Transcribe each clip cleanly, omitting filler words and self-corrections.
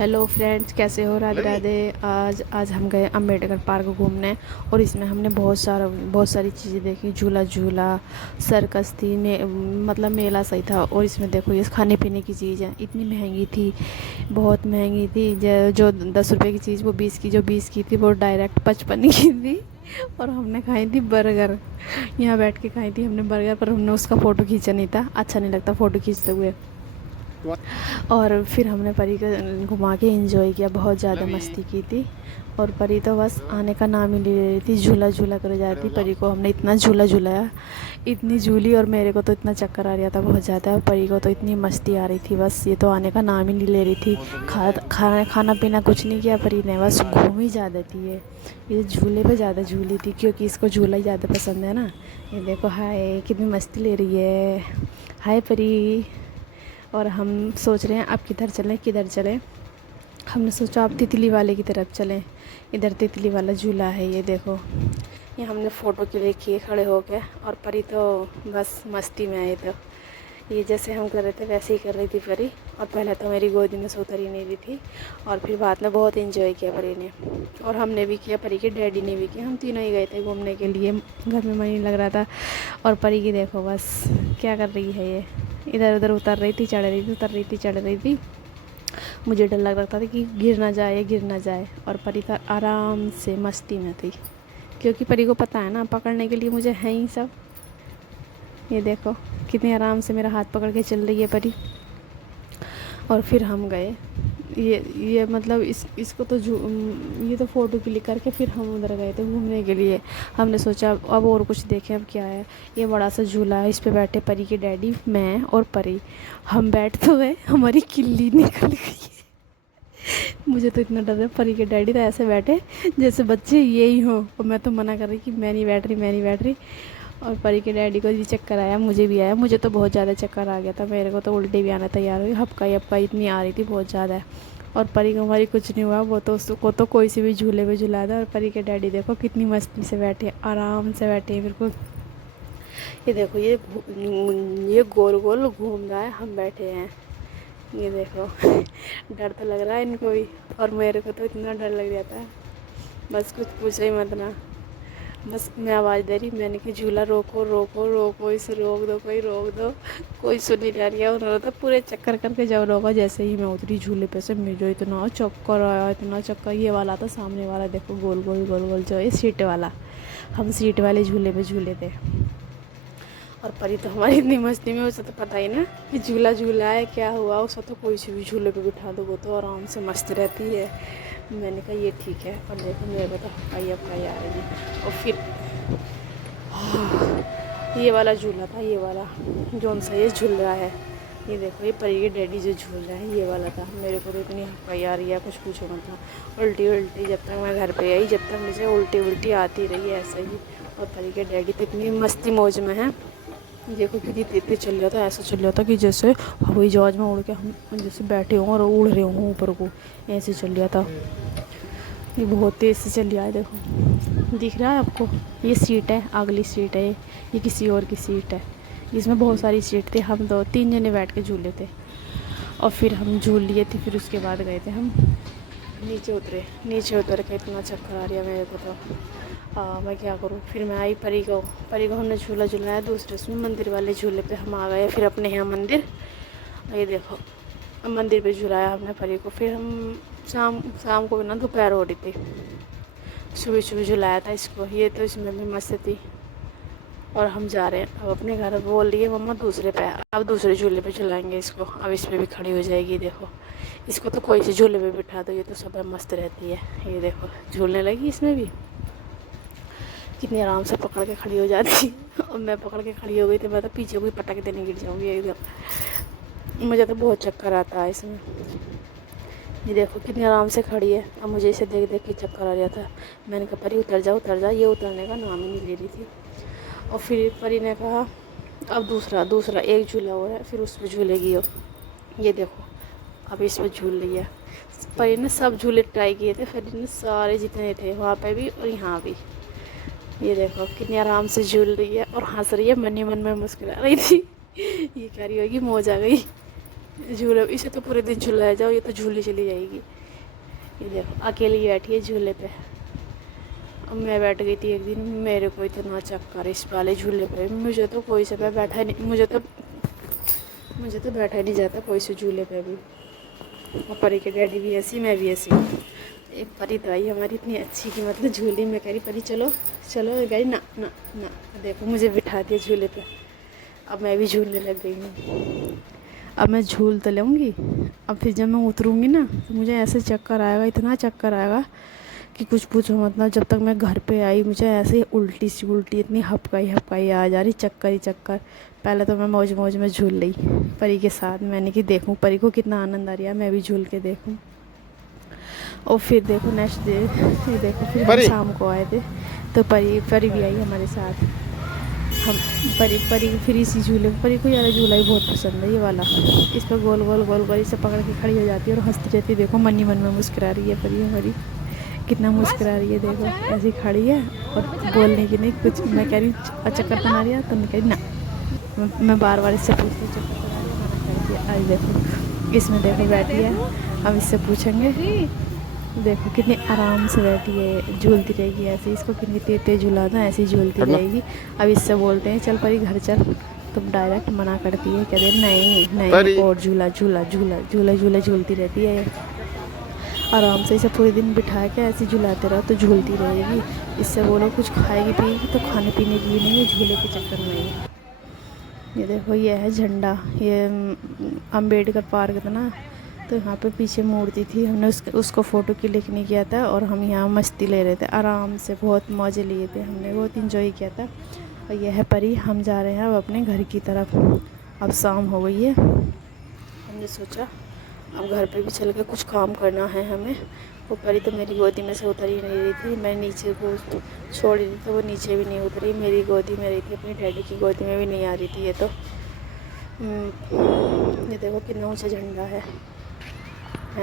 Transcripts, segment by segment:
Hello friends, कैसे हो? राधे राधे। आज हम गए अम्बेडकर पार्क घूमने और इसमें हमने बहुत सारी चीज़ें देखी। झूला झूला, सर्कस थी, मतलब मेला सही था। और इसमें देखो, ये खाने पीने की चीज़ है, इतनी महंगी थी, बहुत महंगी थी। जो 10 रुपए की चीज़ वो 20 की, जो 20 की थी वो डायरेक्ट 55 की थी। और हमने खाई थी बर्गर, यहाँ बैठ के खाई थी हमने बर्गर। पर हमने उसका फ़ोटो खींचा नहीं था, अच्छा नहीं लगता फ़ोटो खींचते हुए। और फिर हमने परी को घुमा के एंजॉय किया, बहुत ज़्यादा मस्ती की थी। और परी तो बस आने का नाम ही ले रही थी, झूला झूला कर जाती। परी को हमने इतना झूला झूलाया, इतनी झूली, और मेरे को तो इतना चक्कर आ रहा था बहुत ज़्यादा। और परी को तो इतनी मस्ती आ रही थी, बस ये तो आने का नाम ही नहीं ले रही थी। खाना पीना कुछ नहीं किया परी ने, बस घूम ही ज़्यादा थी ये झूले पे ज़्यादा झूली थी, क्योंकि इसको झूला ही ज़्यादा पसंद है ना। ये देखो, हाय कितनी मस्ती ले रही है, हाय परी। और हम सोच रहे हैं अब किधर चलें। हमने सोचा अब तितली वाले की तरफ चलें। इधर तितली वाला झूला है, ये देखो। ये हमने फ़ोटो के लिए किए खड़े हो गए, और परी तो बस मस्ती में आई। तो ये जैसे हम कर रहे थे वैसे ही कर रही थी परी। और पहले तो मेरी गोदी में से उतर ही नहीं रही थी, और फिर बाद में बहुत एंजॉय किया परी ने, और हमने भी किया, परी के डैडी ने भी किया। हम तीनों ही गए थे घूमने के लिए, घर में मन नहीं लग रहा था। और परी की देखो बस क्या कर रही है ये, इधर उधर उतर रही थी, चढ़ रही थी, उतर रही थी, चढ़ रही थी। मुझे डर लग रहा था कि गिर ना जाए। और परी तो आराम से मस्ती में थी, क्योंकि परी को पता है ना, पकड़ने के लिए मुझे है ही सब। ये देखो कितने आराम से मेरा हाथ पकड़ के चल रही है परी। और फिर हम गए, ये मतलब इसको तो ये तो फ़ोटो क्लिक करके फिर हम उधर गए थे घूमने के लिए। हमने सोचा अब और कुछ देखें, अब क्या है। ये बड़ा सा झूला है, इस पे बैठे परी के डैडी, मैं और परी। हम बैठ तो गए, हमारी किल्ली निकल गई। मुझे तो इतना डर है, परी के डैडी तो ऐसे बैठे जैसे बच्चे यही हो, और मैं तो मना कर रही कि मैं नहीं बैठ रही, मैं नहीं बैठ रही। और परी के डैडी को भी चक्कर आया, मुझे भी आया, मुझे तो बहुत ज़्यादा चक्कर आ गया था, मेरे को तो उल्टी भी आना तैयार हुई, हपका इतनी आ रही थी बहुत ज़्यादा। और परी को हमारी कुछ नहीं हुआ, वो तो उसको तो कोई सी भी झूले पे झूला था। और परी के डैडी देखो कितनी मस्ती से बैठे, आराम से बैठे बिल्कुल। ये देखो, ये गोल गोल घूम रहा है, हम बैठे हैं, ये देखो। डर तो लग रहा है इनको भी, और मेरे को तो इतना डर लग जाता है, बस कुछ पूछो ही मत ना। बस मैं आवाज़ दे रही, मैंने कि झूला रोको रोको रोको, इसे रोक दो, कोई रोक दो। कोई सुन नहीं रही है। उन्होंने तो पूरे चक्कर करके जब रोका, जैसे ही मैं उतरी झूले पे से, मुझे इतना चक्कर आया, इतना चक्कर। ये वाला था सामने वाला, देखो गोल गोल गोल गोल जो है सीट वाला, हम सीट वाले झूले पे झूले थे। और परी तो हमारी इतनी मस्ती में, उसे तो पता ही ना कि झूला झूला है, क्या हुआ। उसे तो कोई सी भी झूले पे बिठा दो, वो तो आराम से मस्त रहती है। मैंने कहा ये ठीक है। और देखो मेरे को तो हकाई हकाई आ रही है। और फिर ये वाला झूला था, ये वाला जौन सा ये झूल रहा है, ये देखो, ये परी के डैडी जो झूल रहा है, ये वाला था। मेरे को तो इतनी हकाई आ रही है, कुछ पूछो मतलब। उल्टी उल्टी जब तक मैं घर पे आई, जब तक मुझे उल्टी उल्टी आती रही है ऐसे ही। और परी के डैडी तो इतनी मस्ती मौज में है, देखो कितनी तेज़ चल रहा था, ऐसा चल रहा था कि जैसे हवाई जहाज में उड़ के हम जैसे बैठे हों और उड़ रहे हों ऊपर को, ऐसे चल रहा था। ये बहुत तेज़ से चल रहा है, देखो दिख रहा है आपको। ये सीट है, अगली सीट है, ये किसी और की सीट है। इसमें बहुत सारी सीट थी, हम 2-3 जने बैठ के झूले थे। और फिर हम झूल लिए थे, फिर उसके बाद गए थे हम नीचे उतर के इतना चक्कर आ रहा मेरे को तो। मैं क्या करूँ। फिर मैं आई, परी को हमने झूला झुलाया दूसरे उसमें, मंदिर वाले झूले पे हम आ गए फिर अपने यहाँ मंदिर। ये देखो मंदिर पे झुलाया हमने परी को। फिर हम शाम को ना दोपहर हो रही थी, सुबह झुलाया था इसको। ये तो इसमें भी मस्त थी। और हम जा रहे हैं अब अपने घर। बोल रही है मम्मा दूसरे पे, अब दूसरे झूले पे झुलाएंगे इसको, अब इस पे भी खड़ी हो जाएगी। देखो इसको तो कोई से झूले पे बिठा दो, ये तो सब मस्त रहती है। ये देखो झूलने लगी, इसमें भी कितनी आराम से पकड़ के खड़ी हो जाती। और मैं पकड़ के खड़ी हो गई तो मैं तो पीछे कोई पटक देने गिर जाऊँगी एकदम। मुझे तो बहुत चक्कर आता है इसमें। ये देखो कितनी आराम से खड़ी है। अब मुझे इसे देख देख के चक्कर आ रहा था। मैंने कहा परी उतर जा, ये उतरने का नाम ही नहीं ले रही थी। और फिर परी ने कहा अब दूसरा एक झूला हो रहा है, फिर उस पर झूलेगी। ये देखो अब इस पर झूल रही है। परी ने सब झूले ट्राई किए थे, परी ने सारे जितने थे वहाँ पे भी और यहाँ भी। ये देखो कितनी आराम से झूल रही है और हंस रही है, मन ही मन में मुस्कुरा रही थी। ये कह रही होगी मौज आ गई। झूले इसे तो पूरे दिन झुलाया जाओ, ये तो झूले चली जाएगी। ये देखो अकेली बैठी है झूले पे। अब मैं बैठ गई थी एक दिन, मेरे को इतना चक्कर इस वाले झूले पे, मुझे तो कोई से पे बैठा नहीं, मुझे तो बैठा ही नहीं जाता कोई से झूले पे भी। और परी के डैडी भी ऐसी, मैं भी ऐसी। एक परी तो आई हमारी इतनी अच्छी की मतलब झूले में, कह रही परी चलो चलो, गई ना ना ना, देखो मुझे बिठा दिया झूले पे। अब मैं भी झूलने लग गई हूँ। अब मैं झूल तो लूँगी, अब फिर जब मैं उतरूँगी ना तो मुझे ऐसे चक्कर आएगा, इतना चक्कर आएगा कि कुछ पूछो मतलब। जब तक मैं घर पे आई मुझे ऐसे उल्टी सी उल्टी इतनी हपकाई आ जा रही, चक्कर ही चक्कर। पहले तो मैं मौज मौज में झूल रही परी के साथ, मैंने कि देखूं परी को कितना आनंद आ रहा है, मैं भी झूल के देखूं। और फिर देखो नेक्स्ट डे, ये देखो फिर हम शाम को आए थे तो परी भी आई हमारे साथ। हम परी फिर इसी झूले, परी को यार झूला ही बहुत पसंद है ये वाला। इस पर गोल गोल गोल गोल इसे पकड़ के खड़ी हो जाती है और हंसती रहती है। देखो मन ही मन में मुस्कुरा रही है परी हमारी, कितना मुस्कुरा रही है। देखो ऐसी खड़ी है और बोलने की नहीं कुछ। मैं कह रही हूँ चक्कर बना रही है, तो मैं कह रही ना। मैं बार बार इससे पूछती हूँ चक्कर बना रही है, मना करती है। आज देखो इसमें देखो बैठी है, हम इससे पूछेंगे। देखो कितनी आराम से बैठी है, झूलती रहेगी ऐसे। इसको कितनी तेज तेज झूलाना है, ऐसे ही झूलती रहेगी। अब इससे बोलते हैं चल परी घर चल, तुम डायरेक्ट मना करती है, कहते नहीं नहीं और झूला झूला झूला झूला झूला झूलती रहती है। आराम से इसे पूरे दिन बिठा के ऐसे झुलाते रहो तो झूलती रहेगी। इससे बोलो कुछ खाएगी पिएगी तो खाने पीने की भी नहीं है, झूले के चक्कर में ही। ये देखो ये है झंडा, ये अम्बेडकर पार्क था ना, तो यहाँ पे पीछे मूर्ति थी। हमने उसको फ़ोटो क्लिक नहीं किया था और हम यहाँ मस्ती ले रहे थे आराम से, बहुत मज़े लिए थे हमने, बहुत इंजॉय किया था। और यह है परी, हम जा रहे हैं अब अपने घर की तरफ। अब शाम हो गई है, हमने सोचा अब घर पे भी चल के कुछ काम करना है हमें। वो परी तो मेरी गोदी में से उतर ही नहीं रही थी, मैं नीचे को छोड़ रही थी तो वो नीचे भी नहीं उतरी, मेरी गोदी में रही थी, अपनी डैडी की गोदी में भी नहीं आ रही थी। ये तो ये देखो कितना ऊंचा झंडा है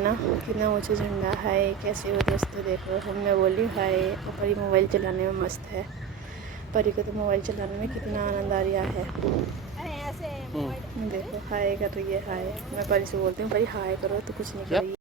ना, कितना ऊंचा झंडा है। कैसे हो दोस्तों देखो, हमने बोली हाय। और परी मोबाइल चलाने में मस्त है, परी को तो मोबाइल चलाने में कितना आनंद आ रहा है। देखो हाय कर रही है, हाय। मैं परी से बोलती हूँ परी हाय करो तो कुछ नहीं करी।